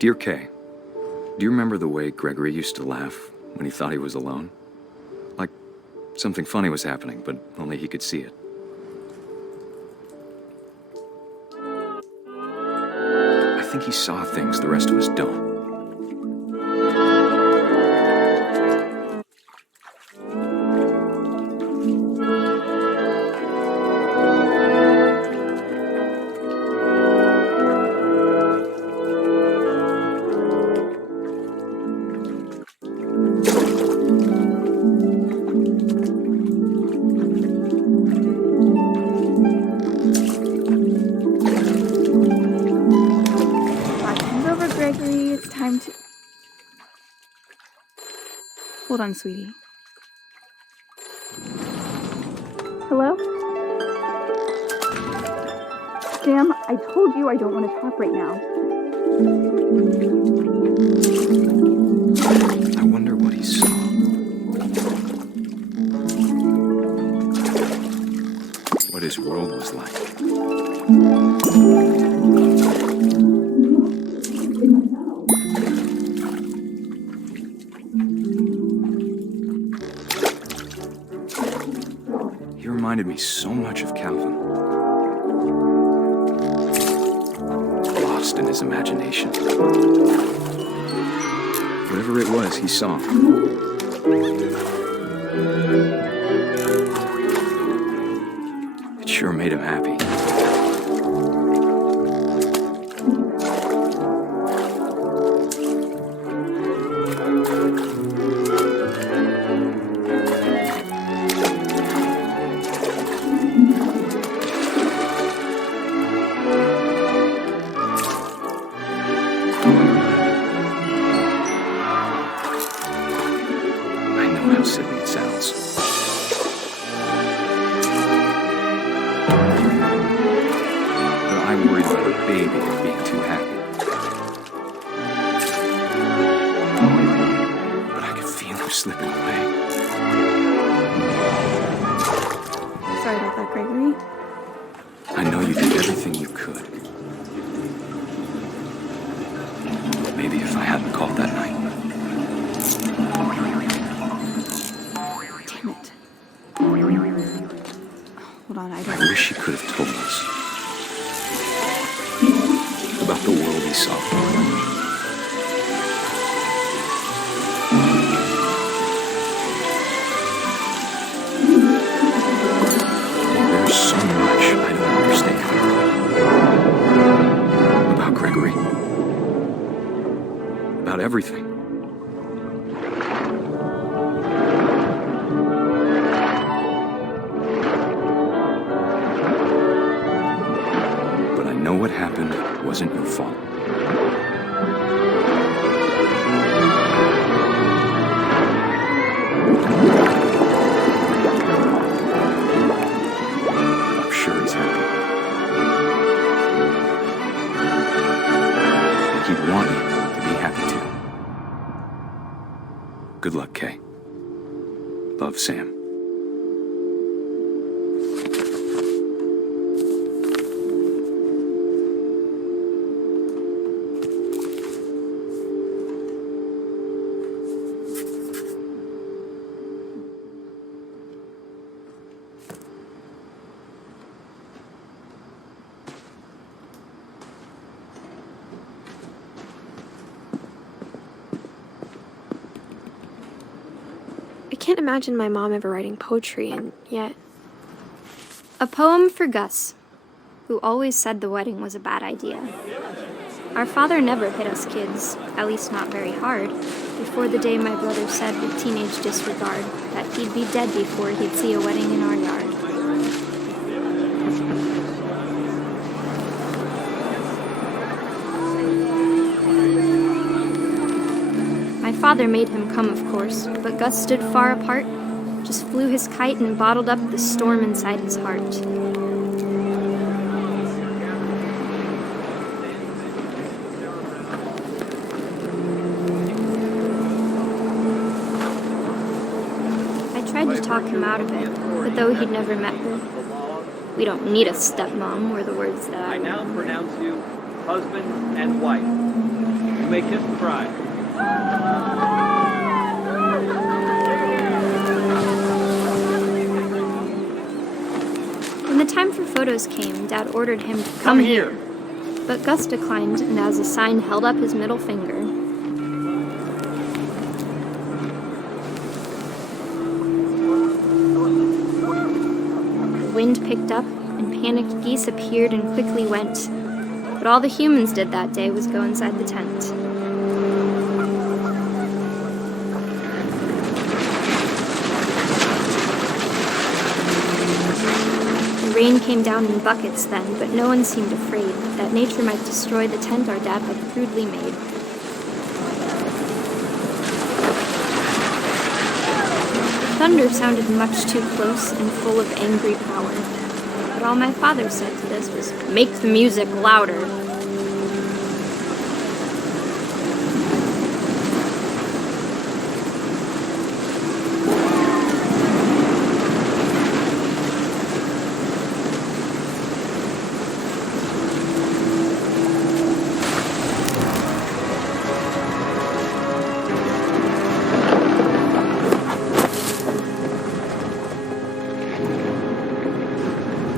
Dear Kay, do you remember the way Gregory used to laugh when he thought he was alone? Like something funny was happening, but only he could see it. I think he saw things the rest of us don't. Hold on, sweetie. Hello? Sam, I told you I don't want to talk right now. I wonder what he saw. What his world was like. He reminded me so much of Calvin. Lost in his imagination. Whatever it was he saw. It sure made him happy. How silly it sounds. But I worried about a baby being too happy. But I could feel him slipping away. Sorry about that, Gregory. I know you did everything you could. Maybe if I hadn't called that night. Hold on, I wish he could have told us about the world he saw. There's so much I don't understand about Gregory. About everything. What happened wasn't your fault. I'm sure he's happy. And he'd want you to be happy too. Good luck, Kay. Love, Sam. I can't imagine my mom ever writing poetry, and yet... A poem for Gus, who always said the wedding was a bad idea. Our father never hit us kids, at least not very hard, before the day my brother said with teenage disregard that he'd be dead before he'd see a wedding in our yard. My father made him come, of course, but Gus stood far apart, just flew his kite and bottled up the storm inside his heart. I tried to talk him out of it, but though he'd never met her, "We don't need a stepmom," were the words that I now pronounce you husband and wife. may kiss the bride. When the time for photos came, Dad ordered him to come here. But Gus declined and as a sign held up his middle finger. The wind picked up and panicked geese appeared and quickly went. But all the humans did that day was go inside the tent. The rain came down in buckets then, but no one seemed afraid that nature might destroy the tent our dad had crudely made. Thunder sounded much too close and full of angry power. But all my father said to this was, "Make the music louder."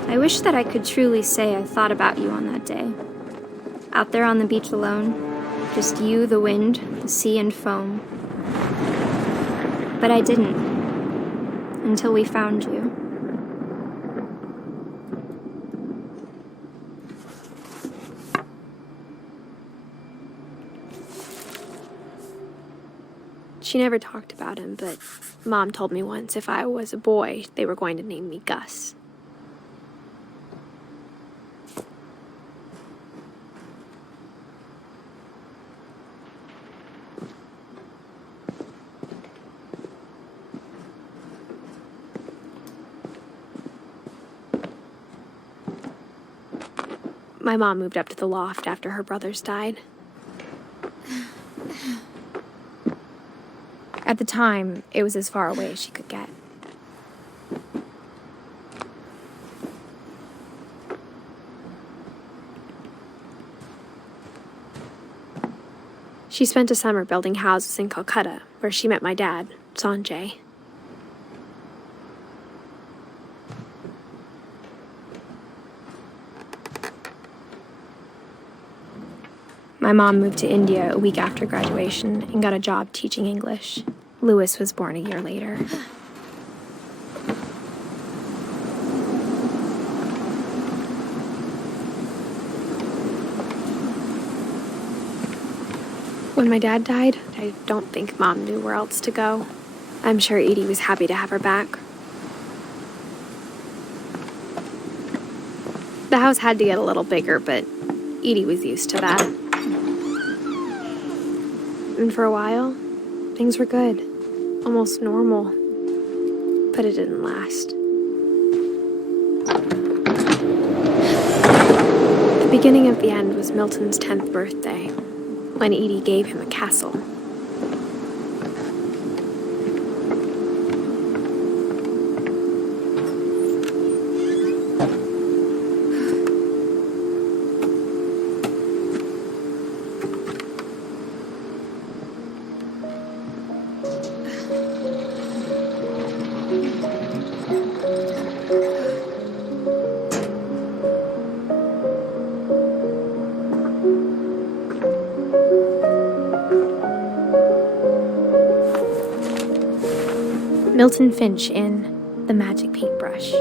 I wish that I could truly say I thought about you on that day. Out there on the beach alone, just you, the wind, the sea, and foam. But I didn't, until we found you. She never talked about him, but Mom told me once if I was a boy, they were going to name me Gus. My mom moved up to the loft after her brothers died. At the time, it was as far away as she could get. She spent a summer building houses in Calcutta, where she met my dad, Sanjay. My mom moved to India a week after graduation and got a job teaching English. Louis was born a year later. When my dad died, I don't think Mom knew where else to go. I'm sure Edie was happy to have her back. The house had to get a little bigger, but Edie was used to that. And for a while, things were good, almost normal, but it didn't last. The beginning of the end was Milton's 10th birthday, when Edie gave him a castle. Milton Finch in The Magic Paintbrush.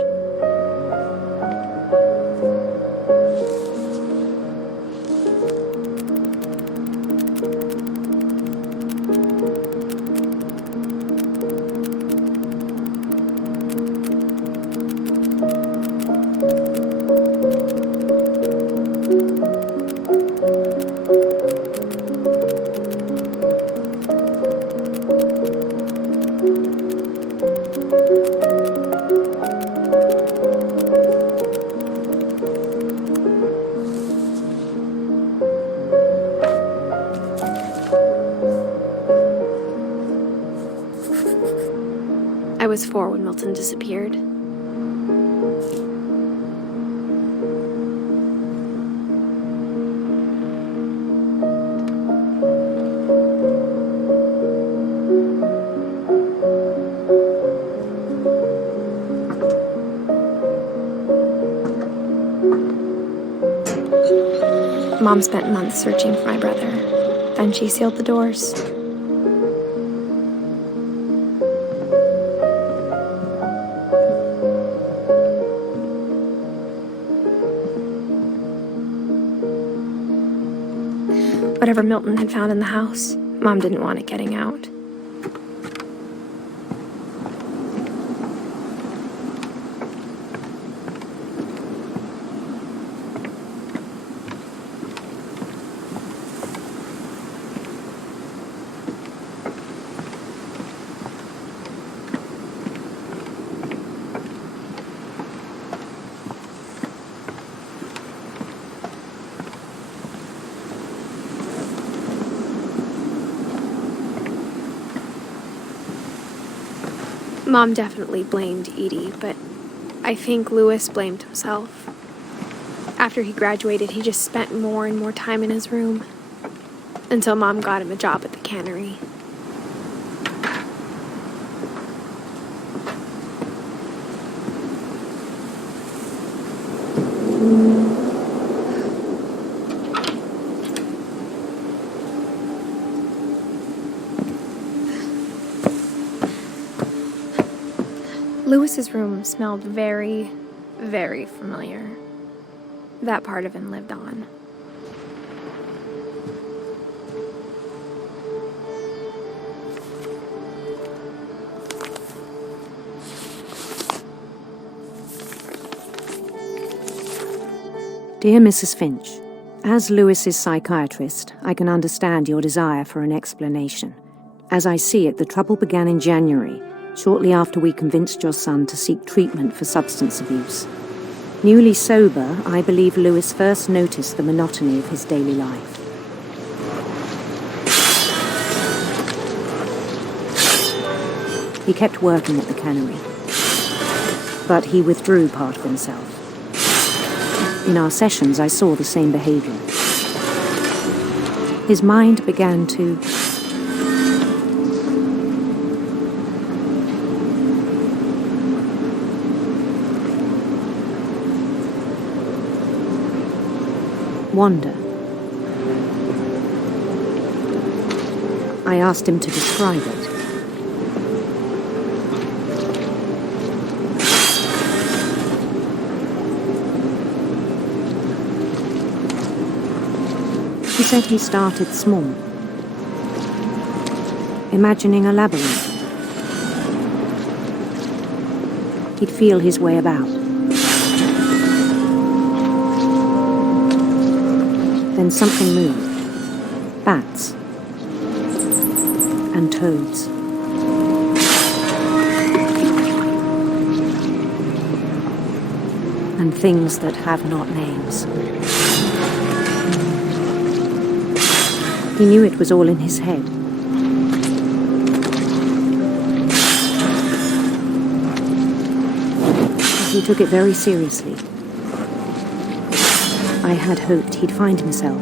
I was 4 when Milton disappeared. Mom spent months searching for my brother. Then she sealed the doors. Whatever Milton had found in the house, Mom didn't want it getting out. Mom definitely blamed Edie, but I think Louis blamed himself. After he graduated, he just spent more and more time in his room, until Mom got him a job at the cannery. Louis's room smelled very, very familiar. That part of him lived on. Dear Mrs. Finch, as Louis's psychiatrist, I can understand your desire for an explanation. As I see it, the trouble began in January, shortly after we convinced your son to seek treatment for substance abuse. Newly sober, I believe Louis first noticed the monotony of his daily life. He kept working at the cannery, but he withdrew part of himself. In our sessions, I saw the same behavior. His mind began to wander. I asked him to describe it. He said he started small, imagining a labyrinth. He'd feel his way about. Then something moved. Bats. And toads. And things that have not names. He knew it was all in his head. But he took it very seriously. I had hoped he'd find himself.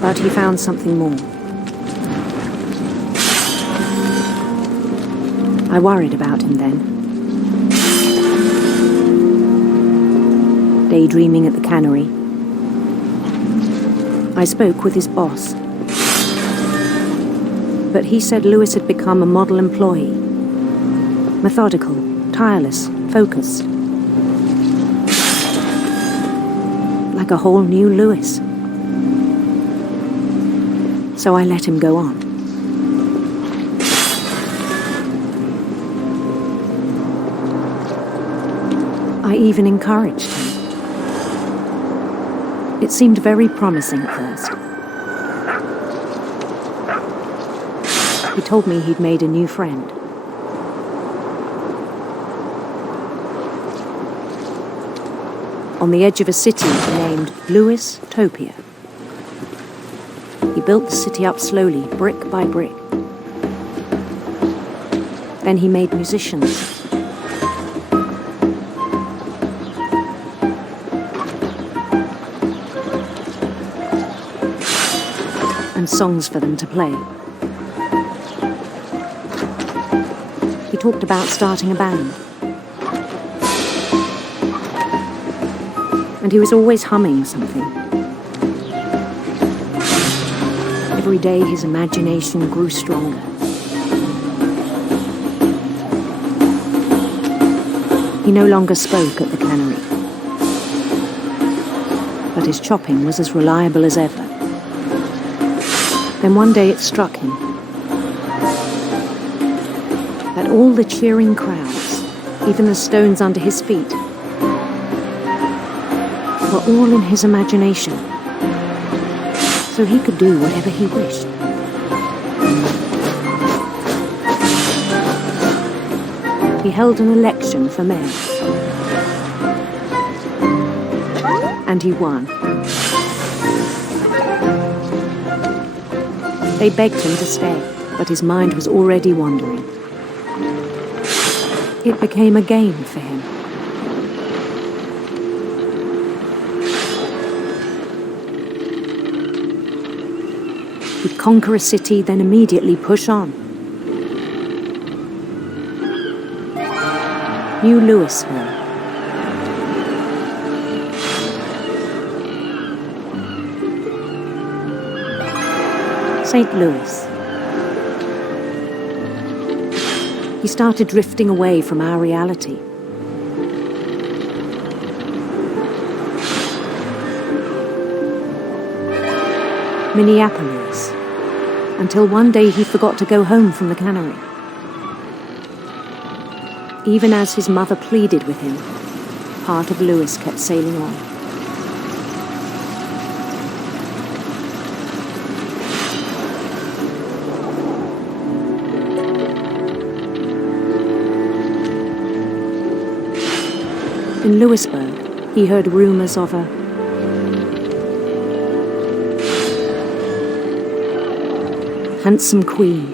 But he found something more. I worried about him then. Daydreaming at the cannery. I spoke with his boss. But he said Louis had become a model employee. Methodical, tireless, focused. Like a whole new Louis. So I let him go on. I even encouraged him. It seemed very promising at first. He told me he'd made a new friend. On the edge of a city named Louis Topia. He built the city up slowly, brick by brick. Then he made musicians. And songs for them to play. He talked about starting a band. and he was always humming something. Every day his imagination grew stronger. He no longer spoke at the cannery, but his chopping was as reliable as ever. Then one day it struck him that all the cheering crowds, even the stones under his feet, were all in his imagination, so he could do whatever he wished. He held an election for mayor, and he won. They begged him to stay, but his mind was already wandering. It became a game for him. He'd conquer a city, then immediately push on. New Louisville. St. Louis. He started drifting away from our reality. Minneapolis, until one day he forgot to go home from the cannery. Even as his mother pleaded with him, part of Louis kept sailing on. In Louisburg, he heard rumors of a handsome queen.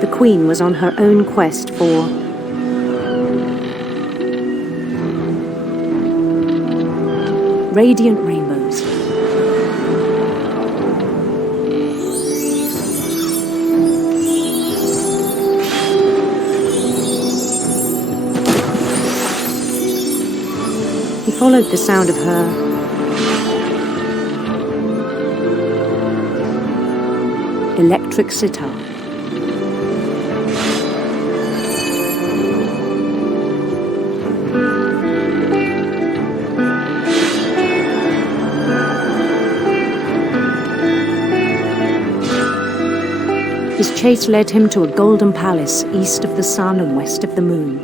The queen was on her own quest for radiant rainbows. He followed the sound of her electric sitar. His chase led him to a golden palace east of the sun and west of the moon.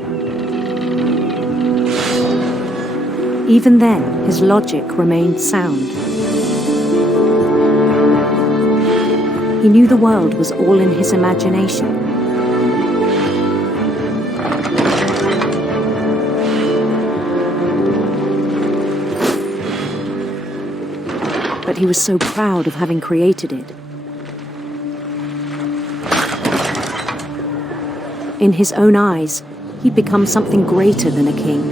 Even then, his logic remained sound. He knew the world was all in his imagination. But he was so proud of having created it. In his own eyes, he'd become something greater than a king.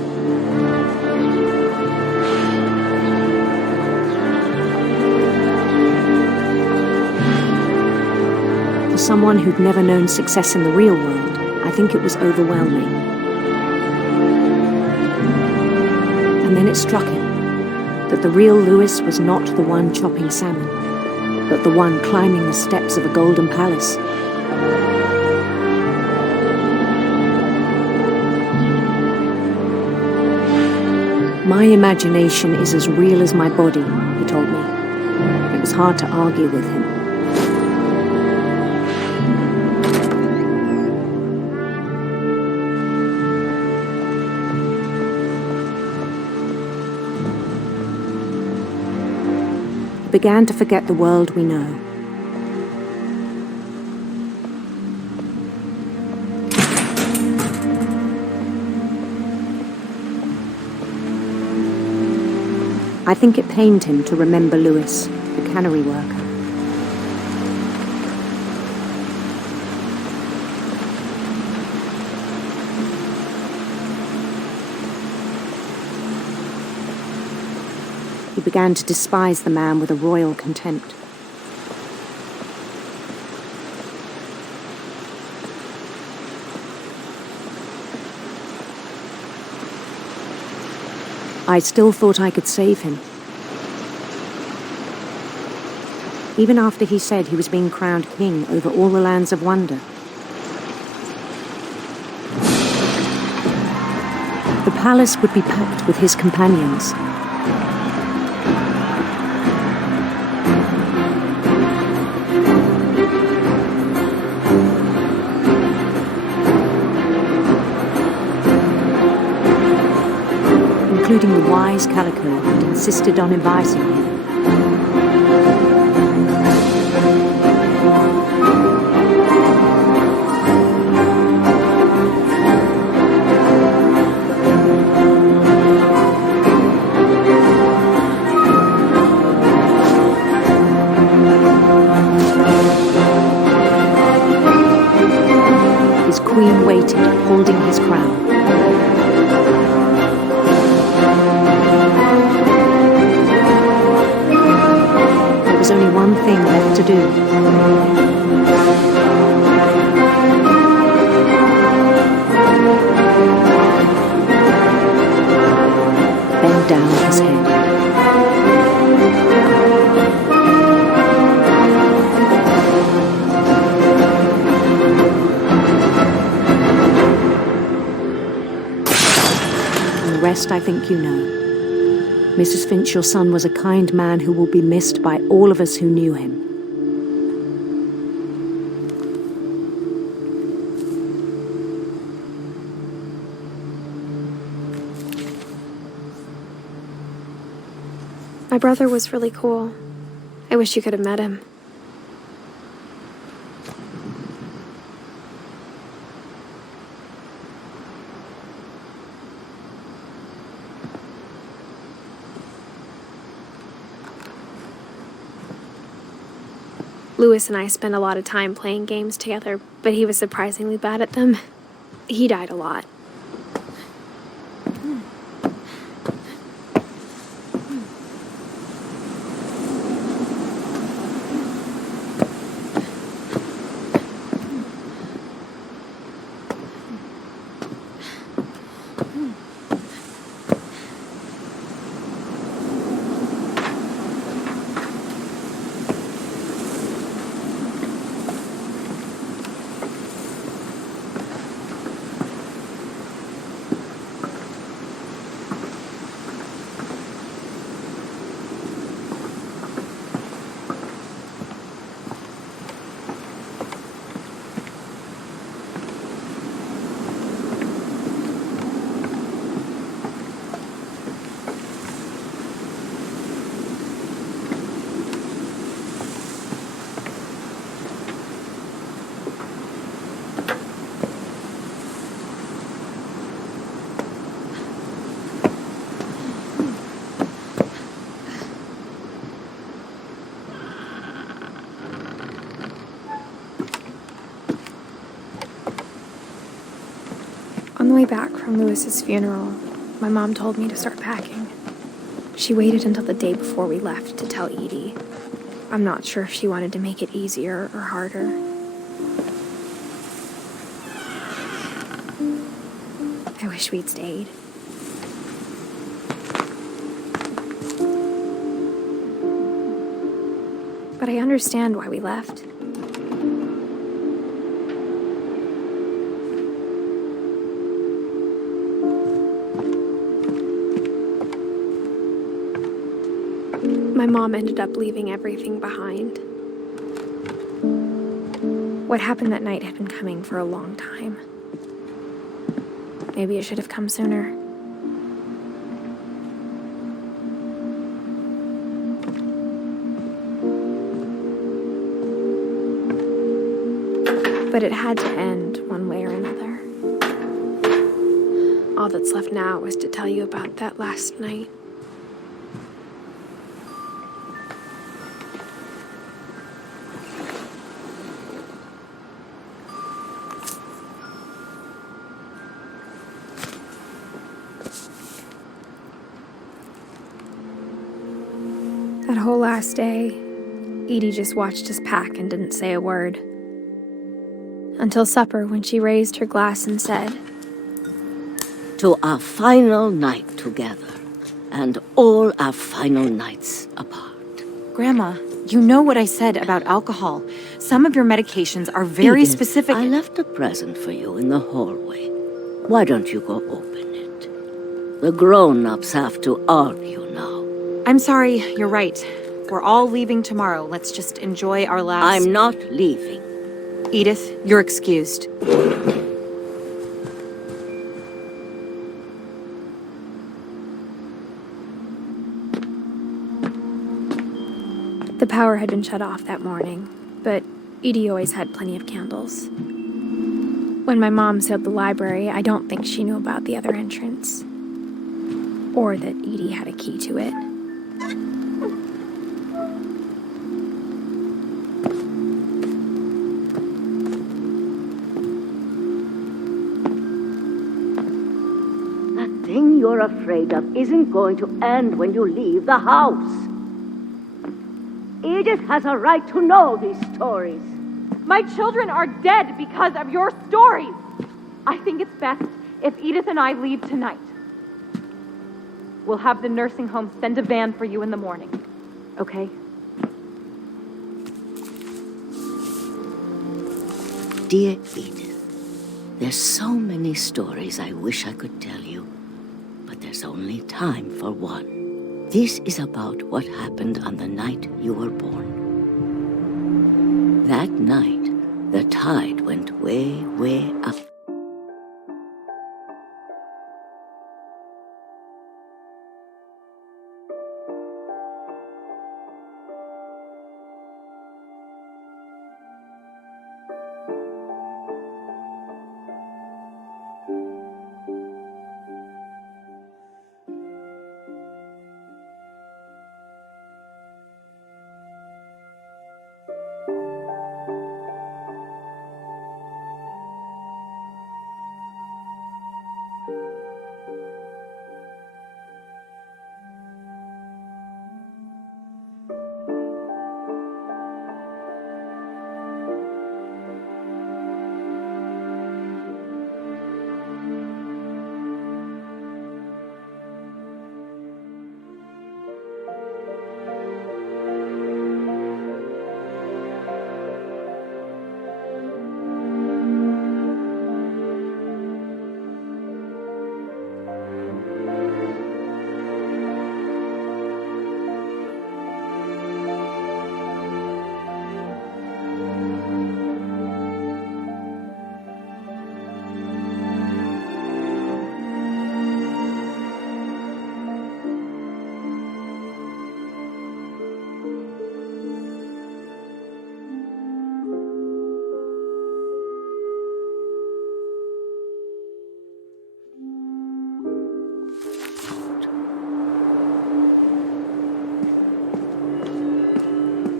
For someone who'd never known success in the real world, I think it was overwhelming. And then it struck him that the real Louis was not the one chopping salmon, but the one climbing the steps of a golden palace. My imagination is as real as my body, he told me. It was hard to argue with him. He began to forget the world we know. I think it pained him to remember Louis, the cannery worker. He began to despise the man with a royal contempt. I still thought I could save him. Even after he said he was being crowned king over all the lands of wonder. The palace would be packed with his companions. Including the wise Calico who'd insisted on inviting him. His queen waited, holding his crown. There was only one thing left to do. Bend down his head. And the rest I think you know. Mrs. Finch, your son was a kind man who will be missed by all of us who knew him. My brother was really cool. I wish you could have met him. Lewis and I spent a lot of time playing games together, but he was surprisingly bad at them. He died a lot. On the way back from Lewis's funeral, my mom told me to start packing. She waited until the day before we left to tell Edie. I'm not sure if she wanted to make it easier or harder. I wish we'd stayed. But I understand why we left. My mom ended up leaving everything behind. What happened that night had been coming for a long time. Maybe it should have come sooner. But it had to end one way or another. All that's left now is to tell you about that last night. last day, Edie just watched us pack and didn't say a word. Until supper, when she raised her glass and said, "To our final night together, and all our final nights apart." Grandma, you know what I said about alcohol. Some of your medications are very Edith, specific. I left a present for you in the hallway. Why don't you go open it? The grown-ups have to argue now. I'm sorry, you're right. We're all leaving tomorrow. Let's just enjoy our last... I'm not leaving. Edith, you're excused. The power had been shut off that morning, but Edie always had plenty of candles. When my mom sealed the library, I don't think she knew about the other entrance. Or that Edie had a key to it. That thing you're afraid of isn't going to end when you leave the house. Edith has a right to know these stories. My children are dead because of your stories. I think it's best if Edith and I leave tonight. We'll have the nursing home send a van for you in the morning, okay? Dear Edith, there's so many stories I wish I could tell you, but there's only time for one. This is about what happened on the night you were born. That night, the tide went way, way up.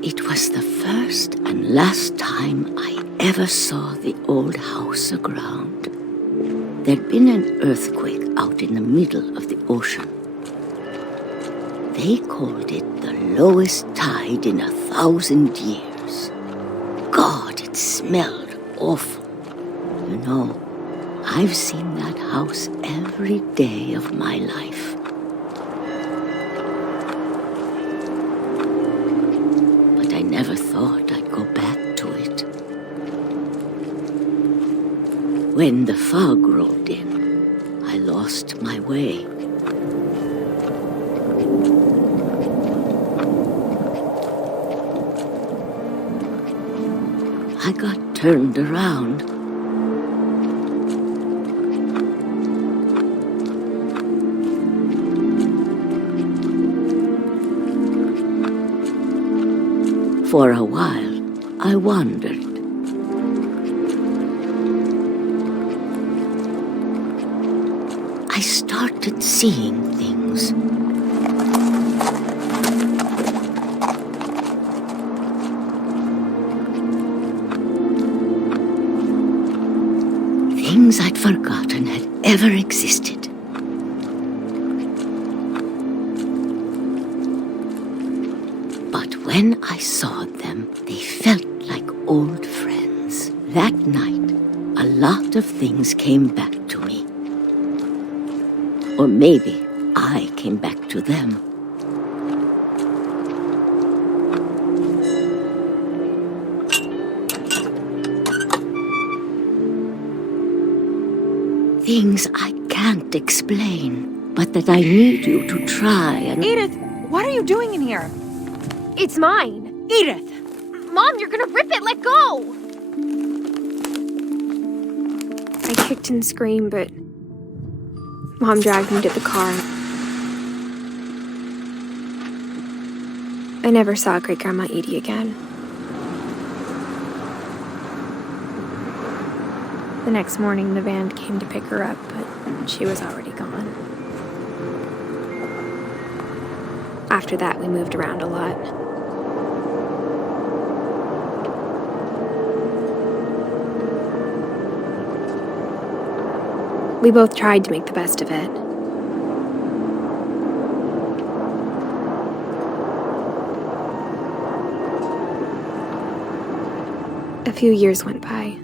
It was the first and last time I ever saw the old house aground. There'd been an earthquake out in the middle of the ocean. They called it the lowest tide in 1,000 years. God, it smelled awful. You know, I've seen that house every day of my life. I never thought I'd go back to it. When the fog rolled in, I lost my way. I got turned around. For a while, I wandered. I started seeing things. Things I'd forgotten had ever existed. But when I saw them, they felt like old friends. That night, a lot of things came back to me. Or maybe I came back to them. Things I can't explain, but that I need you to try and... Edith, what are you doing in here? It's mine. Edith! Mom, you're gonna rip it. Let go! I kicked and screamed, but Mom dragged me to the car. I never saw Great-Grandma Edie again. The next morning, the van came to pick her up, but she was already gone. After that, we moved around a lot. We both tried to make the best of it. A few years went by.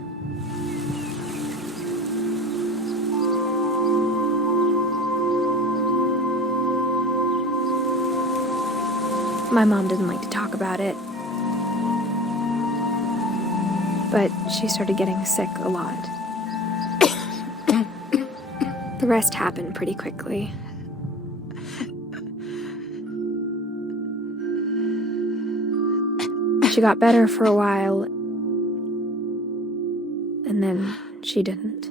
My mom didn't like to talk about it, but she started getting sick a lot. The rest happened pretty quickly. She got better for a while, and then she didn't.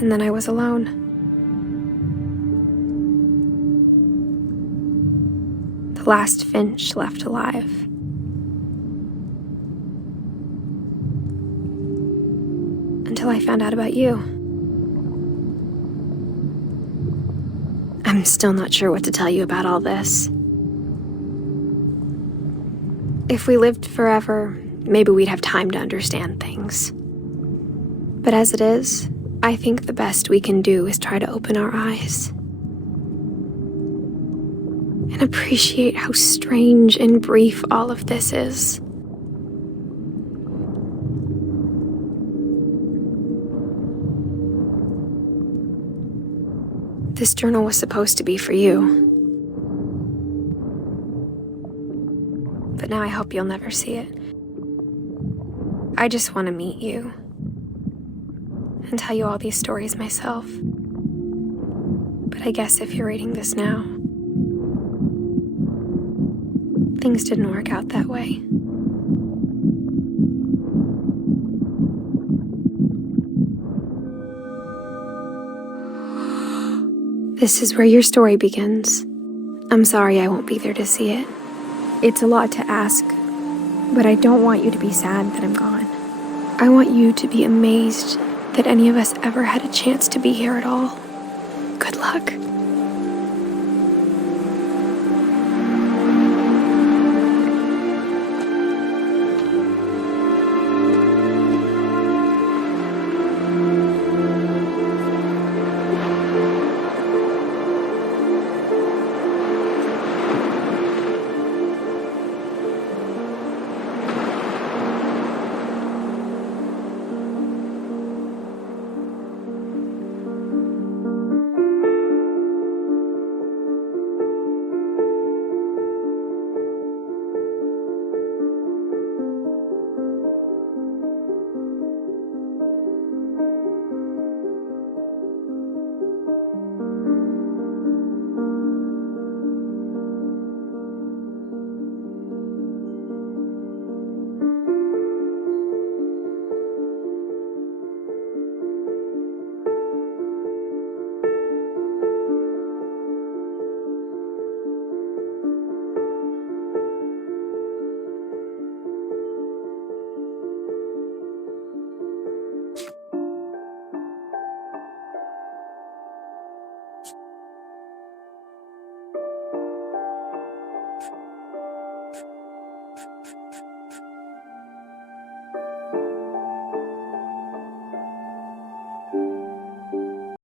And then I was alone. The last Finch left alive. Until I found out about you. I'm still not sure what to tell you about all this. If we lived forever, maybe we'd have time to understand things. But as it is, I think the best we can do is try to open our eyes. And appreciate how strange and brief all of this is. This journal was supposed to be for you. But now I hope you'll never see it. I just want to meet you. And tell you all these stories myself. But I guess if you're reading this now, things didn't work out that way. This is where your story begins. I'm sorry I won't be there to see it. It's a lot to ask, but I don't want you to be sad that I'm gone. I want you to be amazed that any of us ever had a chance to be here at all. Good luck.